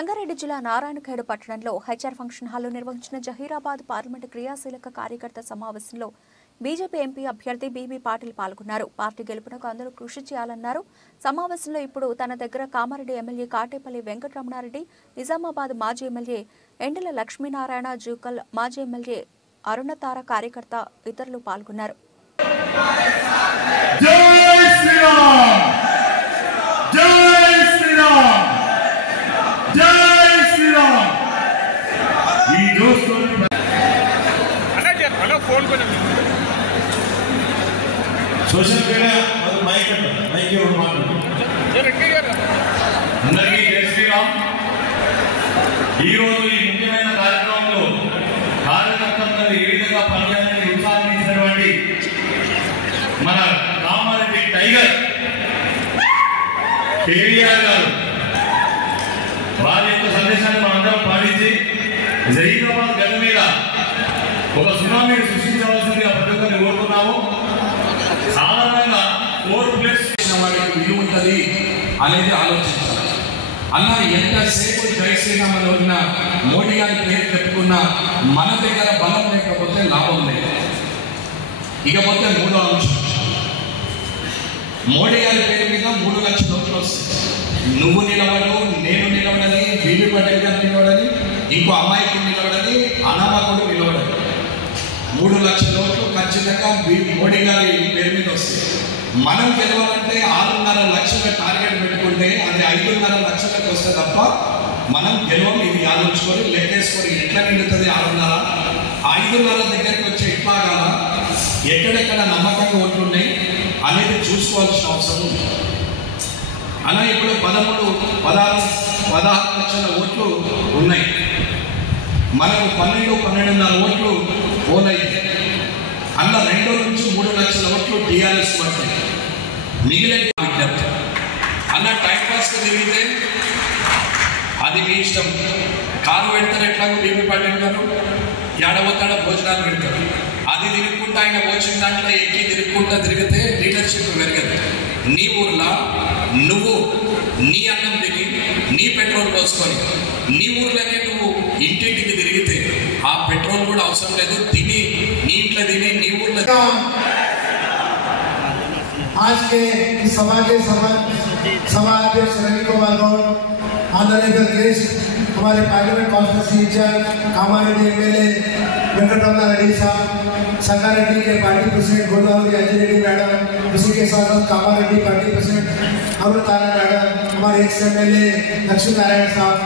సంగారెడ్డి జిల్లా నారాయణఖేడ్ పట్టణంలో HR function హాల్లో నిర్వహించిన జహీరాబాద్ పార్లమెంట్ క్రియాశీలక కార్యకర్త సమావేశంలో బీజేపీ ఎంపీ అభ్యర్థి బీబీ పాటిల్ పాల్గొన్నారు. పార్టీ గెలుపునకు అందరూ కృషి చేయాలన్నారు. సమావేశంలో ఇప్పుడు తన దగ్గర కామారెడ్డి ఎమ్మెల్యే కాటేపల్లి వెంకటరమణారెడ్డి, నిజామాబాద్ మాజీ ఎమ్మెల్యే ఎండల లక్ష్మీనారాయణ, జూకల్ మాజీ ఎమ్మెల్యే అరుణతార కార్యకర్త ఇతరులు పాల్గొన్నారు. सोशल मीडिया माइक అందరికీ జై శ్రీరామ్. ఈరోజు ఈ ముఖ్యమైన కార్యక్రమంలో కార్యకర్తలందరూ ఏ విధంగా పనిచేయాలని ఉత్సాహించినటువంటి మన కామారెడ్డి టైగర్ కేవీఆర్ గారు వారి యొక్క సందేశాన్ని మనందరం పాటించి జహీరాబాద్ గడ్డ మీద ఒక సునామీని సృష్టించవలసిందిగా ప్రతి ఒక్కరిని కోరుతున్నాము. సాధారణంగా 4 ప్లేస్ వాడికి విలువ ఉంటుంది అనేది ఆలోచించాలి. అన్న ఎంతసేపు జై శ్రీరామలో ఉన్న మోడీ గారి పేరు చెప్పుకున్న మన దగ్గర బలం లేకపోతే లాభం లేదు. ఇకపోతే 3వ అంశం, మోడీ గారి పేరు మీద 3 లక్షల ఓట్లు వస్తాయి. నువ్వు నిలవడు, నేను నిలవడని, బీబీ పటేల్ గారు నిలవడని, ఇంకో అమ్మాయికి నిలవడని, అనామకుడు నిలవడని 3 లక్షల ఓట్లు ఖచ్చితంగా మోడీ గారి పేరు మీద వస్తాయి. మనం గెలవాలంటే 6.5 లక్షల టార్గెట్ పెట్టుకుంటే అది 5.5 లక్షలకు వస్తే తప్ప మనం గెలవం. ఇది ఆలోచించుకొని లెక్కేసుకొని ఎట్లా నిండుతుంది 5.5 దగ్గరికి వచ్చి ఎట్లా కాదా, ఎక్కడెక్కడ నమ్మకంగా ఓట్లు ఉన్నాయి అనేది చూసుకోవాల్సిన అవసరం ఉంది. అలా ఇప్పుడు 16 లక్షల ఓట్లు ఉన్నాయి. మనకు 12.5 ఓట్లు పోలయ్యి అన్న 2 నుంచి 3 లక్షల ఓట్లు టీఆర్ఎస్ పడతాయి. మిగిలిన విజ్ఞప్తి అన్న టైం పాస్ తిరిగితే అది మీ ఇష్టం. కారు పెడతారు, ఎట్లాగో బీబీ పాటిల్ గారు ఏడవతాడ భోజనాలు పెడతారు. అది తిరుగుకుంటూ ఆయన వచ్చిన దాంట్లో ఎక్కి తిరిగితే లీడర్షిప్ పెరగదు. నీ ఊర్లో నువ్వు నీ అన్నం తిని, నీ పెట్రోల్ పోసుకొని, నీ ఊర్లోనే నువ్వు ఇంటింటికి తిరిగితే ఆ పెట్రోల్ కూడా అవసరం లేదు. తిని నీ ఇంట్లో తిని నీ ఊర్లో. आज के समाज अध्यक्ष रवि कुमार गौड़, ऑनरेबल गेस्ट हमारे parliament constituency in charge Kamareddy MLA Venkataramanareddy साहब, संगारेड्डी के party president Godavari Ajay Reddy madam, उसी के साथ साथ Kamareddy party president Arunatara madam, हमारे एक्स एमएलए लक्ष्मी नारायण साहब,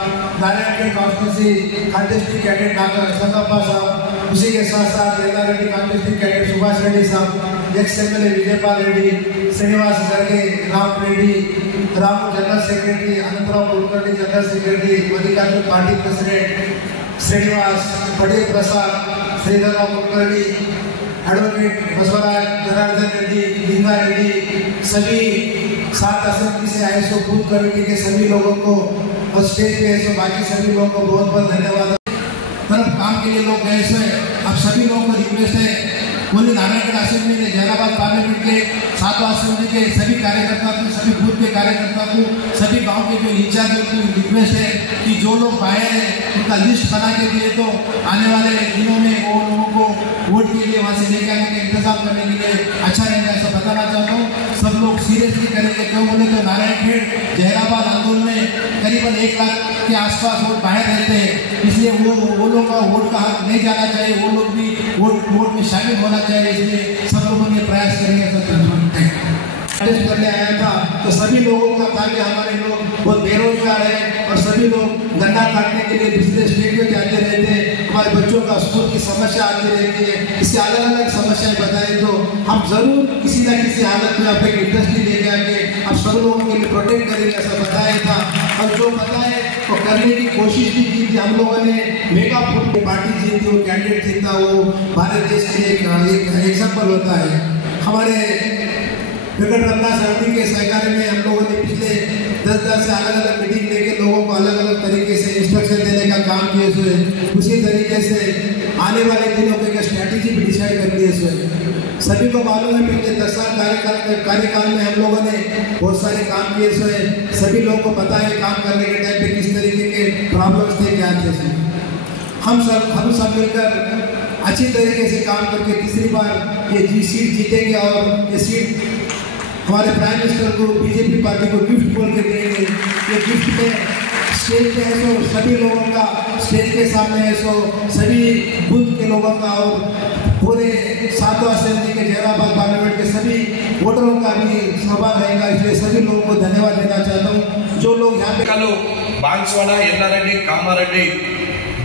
Narayankhed constituency contesting candidate doctor Sangappa साहब, उसी के साथ साथ रेड्डी कंटेस्टिंग कैंडिडेट सुभाष रेड्डी साहब, ex MLA Vijaypal Reddy, Srinivas Garge, Ram Reddy, Ramu general secretary, Anantrao Kulkarni general secretary, Mallikarjun party president, Srinivas Patel Prasad, Sridharrao Kulkarni, advocate Basavaraj Janardhan Reddy, Linga Reddy, सभी 7 असेंबली से आए सो बूथ कमेटी के सभी लोगों को और स्टेज पे सो बाकी सभी लोगों को बहुत बहुत धन्यवाद। तरफ काम के लिए लोग गए सो अब सभी लोगों को रिक्वेस्ट है, पूरी नारायणगढ़ असेंबली में जहराबाद पार्लियामेंट के 7वां असेंबली के सभी कार्यकर्ता को, सभी बूथ के कार्यकर्ता को, सभी गांव के जो इंचार्ज को रिक्वेस्ट है कि जो लोग बाहर हैं उनका लिस्ट बना के दिए तो आने वाले दिनों में वो लोगों को वोट के लिए वहाँ से लेके आने का इंतजाम करने के लिए अच्छा रहेगा, ऐसा बताना चाहता हूँ। सब लोग सीरियसली करेंगे, क्यों बोले तो नारायणखेड जहराबाद आंदोलन में करीबन 1 लाख के आसपास वोट बाहर रहते हैं, इसलिए वो लोग का वोट का हक नहीं जाना चाहिए, वो लोग भी वोट में शामिल होना चाहिए, इसलिए सब लोगों ने प्रयास करेंगे। करने आया था तो सभी लोगों का था कि हमारे लोग बहुत बेरोजगार है और सभी लोग गन्ना काटने के लिए दूसरे स्टेट में जाते रहते हैं, हमारे बच्चों का स्कूल की समस्या आती रहती है, इससे अलग अलग समस्याएं बताए तो हम जरूर किसी न किसी हालत में अपने इंडस्ट्री लेके आके अब सब लोगों के लिए प्रोटेक्ट करेंगे, ऐसा बताया था। और जो बताए तो करने की कोशिश भी की थी हम लोगों ने। मेगा फूड की पार्टी जीती, वो कैंडिडेट जीता, वो भारत देश के लिए एक एग्जाम्पल होता है। हमारे वेंकटरमणा समिति के सहकारी में हम लोगों ने पिछले 10 से अलग अलग मीटिंग लेके लोगों को अलग अलग तरीके से इंस्ट्रक्शन देने का काम किए हुए, उसी तरीके से आने वाले दिनों में स्ट्रैटेजी भी डिसाइड कर लिए हुए। सभी को मालूम है पिछले 10 साल कार्यकाल में हम लोगों ने बहुत सारे काम किए हुए, सभी लोगों को पता है काम करने के टाइम पे किस तरीके के प्रॉब्लम्स थे क्या थे। हम सब मिलकर अच्छी तरीके से काम करके तीसरी बार ये सीट जीतेंगे और ये सीट हमारे प्राइम मिनिस्टर को बीजेपी पार्टी को गिफ्ट बोल के देंगे। ये गिफ्ट में स्टेज पे है तो सभी लोगों का, स्टेज के सामने है सो सभी बूथ के लोगों का और पूरे 7वां असेंबली के जहीराबाद पार्लियामेंट के सभी वोटरों का भी सहभाग रहेगा। इसलिए सभी लोगों को धन्यवाद देना चाहता हूँ। जो लोग यहाँ पे బాన్స్వాడ ఎల్లారెడ్డి కామారెడ్డి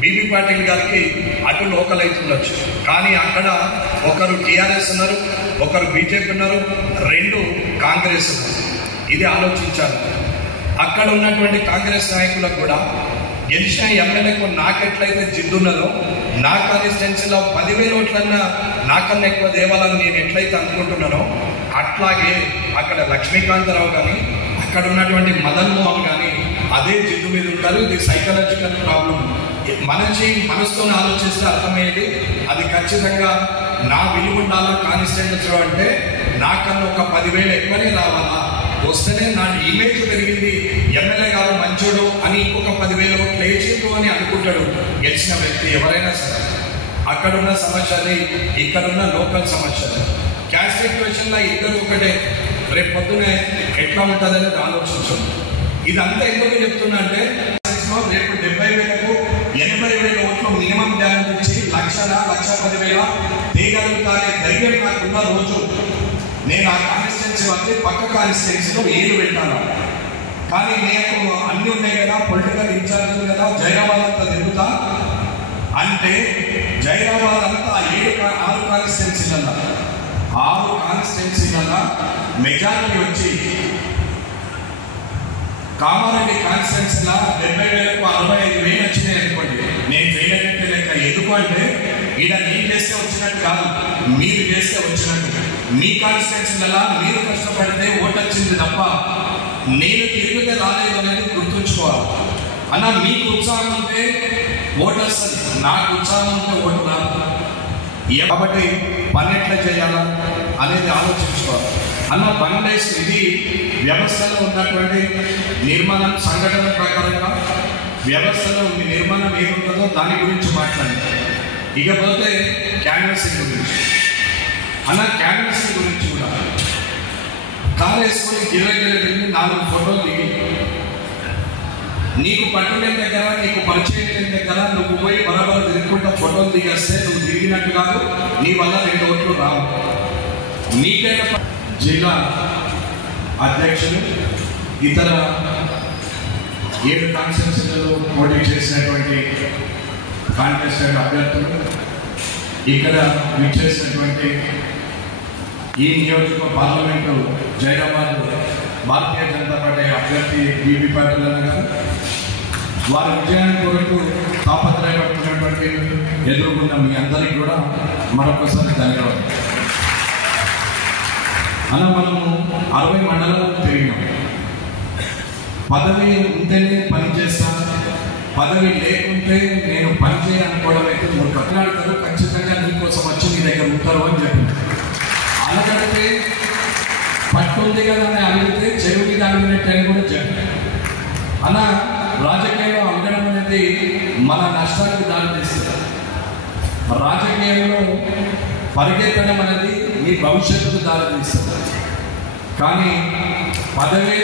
బీబీ పాటిల్ గారికి అటు లోకల్ అవుతుండొచ్చు, కానీ అక్కడ ఒకరు టీఆర్ఎస్ ఉన్నారు, ఒకరు బీజేపీ ఉన్నారు, 2 కాంగ్రెస్ ఉన్నారు. ఇది ఆలోచించాలి. అక్కడ ఉన్నటువంటి కాంగ్రెస్ నాయకులకు కూడా గెలిచిన ఎమ్మెల్యేకు నాకెట్లయితే జిద్దున్నదో నా కాన్స్టిట్యున్సీలో 10,000 ఓట్లన్నా నాకన్నా ఎక్కువ దేవాలని నేను ఎట్లయితే అనుకుంటున్నానో అట్లాగే అక్కడ లక్ష్మీకాంతరావు కానీ అక్కడ ఉన్నటువంటి మదన్ మోహన్ కానీ అదే జిద్దు మీద ఉంటారు. ఇది సైకలాజికల్ ప్రాబ్లం. మనసుతో ఆలోచిస్తే అర్థమయ్యేది. అది ఖచ్చితంగా నా విలువ ఉండాలా కాన్స్టిట్యున్సీలో అంటే నాకన్నా ఒక 10,000 ఎక్కువనే రావాలా, వస్తేనే నా ఇమేజ్ పెరిగింది, ఎమ్మెల్యే గారు మంచోడు అని ఇంకొక 10,000 ఓట్లు వేసిండు అని అనుకుంటాడు గెలిచిన వ్యక్తి ఎవరైనా సరే. అక్కడున్న సమస్య అది, ఇక్కడున్న లోకల్ సమస్య. క్యాస్ట్ ఈక్వేషన్లో ఇద్దరు ఒకటే, రేపు పొద్దునే ఎట్లా ఉంటుంది అనేది ఆలోచించాం. ఇదంతా ఎందుకు చెప్తున్నా అంటే రేపు 70,000కు 80,000 ఓట్లు మినిమం గ్యారెంటీ ఇచ్చి 1,10,000 తీయగలుగుతానే ధైర్యం నాకున్న రోజు నేను ఆ కాన్స్టిట్యున్సీ వస్తే పక్క కాన్స్టిట్యున్సీలో ఏలు పెట్టాను. కానీ నేను అన్నీ ఉన్నాయి కదా, పొలిటికల్ ఇన్ఛార్జ్ కదా, జైరాబాద్ అంతా తిరుగుతా అంటే జైరాబాద్ అంతా 6 కాన్స్టిట్యున్సీలన్నా 6 కాన్స్టిట్యున్సీలన్నా మెజారిటీ వచ్చి కామారెడ్డి కాన్స్టిట్యున్సీలో 70,000కు 65,000 వచ్చినాయి అనుకోండి. నేను ఫెయిల్ అయినట్టే లెక్క. ఎందుకు అంటే ఈడ నేను చేస్తే వచ్చినట్టు కాదు, మీరు చేస్తే వచ్చినట్టు. మీ కాన్స్టిట్యున్సీలలో మీరు కష్టపడితే ఓటు వచ్చింది తప్ప నేను తిరిగితే రాలేదు అనేది గుర్తుంచుకోవాలి. అన్న మీకు ఉత్సాహం ఉంటే ఓటు వస్తుంది, నాకు ఉత్సాహం ఉంటే ఓటు రాదు. కాబట్టి పని ఎట్లా చేయాలా అనేది ఆలోచించుకోవాలి. అన్న 1 days ఇది వ్యవస్థలో ఉన్నటువంటి నిర్మాణం సంఘటన ప్రకారంగా వ్యవస్థలో నిర్మాణం ఏముంటుందో దాని గురించి మాట్లాడాలి. ఇకపోతే క్యాన్వాసింగ్ గురించి అన్న, క్యాన్వాసింగ్ గురించి కూడా కారు వేసుకొని గిరగిర వెళ్ళి 4 ఫోటోలు దిగి నీకు పట్టులేని దగ్గర, నీకు పరిచయం లేని దగ్గర నువ్వు పోయి బరాబర్ తిరుగుకుంటా ఫోటోలు దిగేస్తే నువ్వు తిరిగినట్టు కాదు, నీ వల్ల 2 ఓట్లు రావు. నీకైనా జిల్లా అధ్యక్షులు ఇతర 7 కాన్స్టిట్యున్సీలలో పోటీ చేసినటువంటి కాంటెస్టెడ్ అభ్యర్థులు, ఇక్కడ విచ్చేసినటువంటి ఈ నియోజక పార్లమెంటు జైరాబాద్ భారతీయ జనతా పార్టీ అభ్యర్థి బీబీ పాటిల్ గారు, వారి విజయాన్ని కొరకు తాపత్రయపడుతున్నటువంటి ఎదుర్కొన్న మీ అందరికీ కూడా మరొకసారి ధన్యవాదాలు. అలా మనము 60 మండలాలు తిరిగినాం. పదవి ఉంటేనే పని చేస్తాను, పదవి లేకుంటే నేను పని చేయాలనుకోవడం అయితే మీరు కట్లాడతారు, ఖచ్చితంగా నీకోసం వచ్చి నీ దగ్గర ఉంటారు అని చెప్పింది. అలాగడితే పట్టుంది కదా అని అడిగితే చెరువు మీద అడిగినట్టు అని కూడా చెప్పాను. అలా రాజకీయంలో అడగడం అనేది మన నష్టానికి దారితీస్తుంది. రాజకీయంలో పరిగెత్తడం అనేది మీ భవిష్యత్తుకు దారితీస్తుంది. కానీ పదవి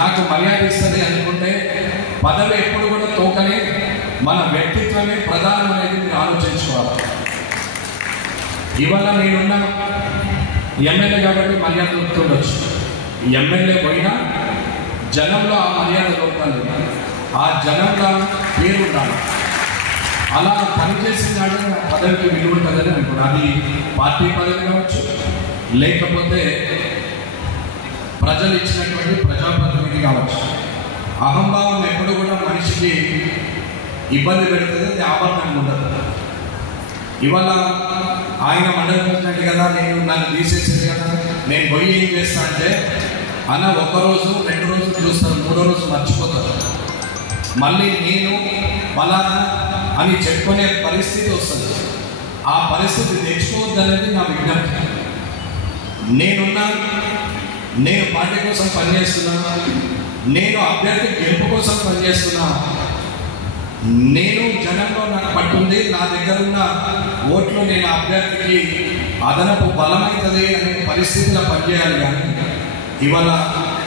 నాకు మర్యాద ఇస్తుంది అనుకుంటే పదవి ఎప్పుడు కూడా తోకనే, మన వ్యక్తిత్వమే ప్రధానం అనేది మీరు ఆలోచించుకోవాలి. ఇవాళ నేనున్న ఎమ్మెల్యే కాబట్టి మర్యాద దొరుకుతుండొచ్చు, ఎమ్మెల్యే పోయినా జనంలో ఆ మర్యాద దొరకాలి, ఆ జనంలో పేరు ఉండాలి. అలా పనిచేసినాడు పదవికి విలువ ఉంటుందని అనుకున్నాను. అది పార్టీ పదవి కావచ్చు, లేకపోతే ప్రజలు ఇచ్చినటువంటి ప్రజాప్రతినిధి కావచ్చు. అహంభావం ఎప్పుడు కూడా మనిషికి ఇబ్బంది పెడుతుంది, అది ఆభరణంగా ఉండదు. ఇవాళ ఆయన మండలం వచ్చినట్టు కదా, నేను నన్ను తీసేసేది కదా, నేను పోయి ఏం చేస్తా అంటే అన్న 1 రోజు 2 రోజులు చూస్తారు, 3వ రోజు మర్చిపోతారు. మళ్ళీ నేను ఫలానా అని చెప్పుకునే పరిస్థితి వస్తుంది. ఆ పరిస్థితి తెచ్చుకోవద్దనేది నా విజ్ఞప్తి. నేను పార్టీ కోసం పనిచేస్తున్నా, నేను అభ్యర్థి గెలుపు కోసం పనిచేస్తున్నా. నేను జనంలో నాకు పట్టుంది, నా దగ్గర ఉన్న ఓట్లు నేను అభ్యర్థికి అదనపు బలమవుతుంది అనే పరిస్థితిలో పనిచేయాలి. కానీ ఇవాళ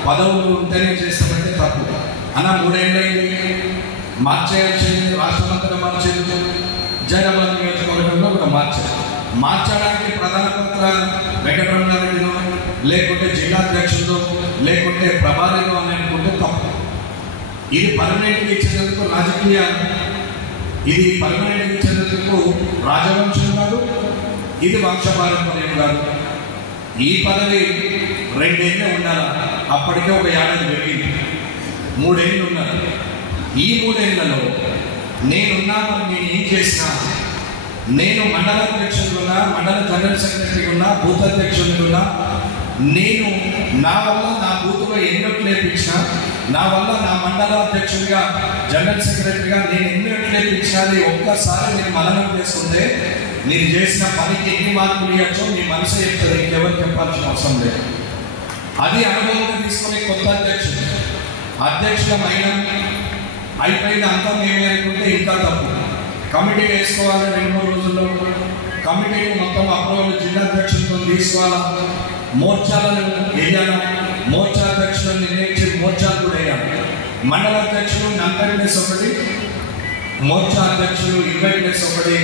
పదవులు ఉంటేనే చేస్తామంటే తప్పు. అన్న 3 ఏళ్ళైంది, మార్చేయాల్సింది రాష్ట్రమంతటా మార్చేది, జైరాబాద్ నియోజకవర్గంలో కూడా మార్చడానికి ప్రధాన పత్ర వెంకటరమణారెడ్డినో లేకుంటే జిల్లాధ్యక్షుడు లేకుంటే ప్రభారిలో అని అనుకుంటే తప్పు. ఇది పర్మనెంట్గా ఇచ్చేందుకు రాజకీయ, ఇది పర్మనెంట్గా ఇచ్చేందుకు రాజవంశం కాదు, ఇది వంశపారంపర్యం కాదు. ఈ పదవి 2 ఏళ్ళే ఉండాలి. అప్పటికే ఒక ఏడాది పెరిగింది, 3 ఏళ్ళు ఉన్నారు. ఈ 3 ఏళ్లలో నేనున్నా, మరి నేను ఏం చేసినా, నేను మండల అధ్యక్షుడున్నా, మండల జనరల్ సెక్రటరీ ఉన్నా, బూత్ అధ్యక్షుడు ఉన్నా, నేను నా వల్ల నా బూత్లో ఎన్నోట్లు నేర్పించినా, నా వల్ల నా మండల అధ్యక్షుడిగా జనరల్ సెక్రటరీగా నేను ఎన్నోట్లు నేర్పించినా, ఒక్కసారి నేను మననం చేసుకుంటే నేను చేసిన పనికి ఎన్ని మార్కులు ఇవ్వచ్చో నీ మనసు చెప్తుంది, ఇంకెవరు చెప్పాల్సిన అవసరం లేదు. అది అనుభవంగా తీసుకునే కొత్త అధ్యక్షులమైన అయిపోయింది అంతా మేమే అనుకుంటే ఇంకా తప్పు. కమిటీ వేసుకోవాలి, 2-3 రోజుల్లో కమిటీని మొత్తం అప్రూవల్ జిల్లా అధ్యక్షులతో తీసుకోవాలా, మోర్చాలను వేయాలా, మోర్చా అధ్యక్షులను నిర్ణయించి మోర్చాలు కూడా వేయాలి. మండల అధ్యక్షులు 40 ప్లస్ 1, మోర్చా అధ్యక్షులు 20 ప్లస్ 1,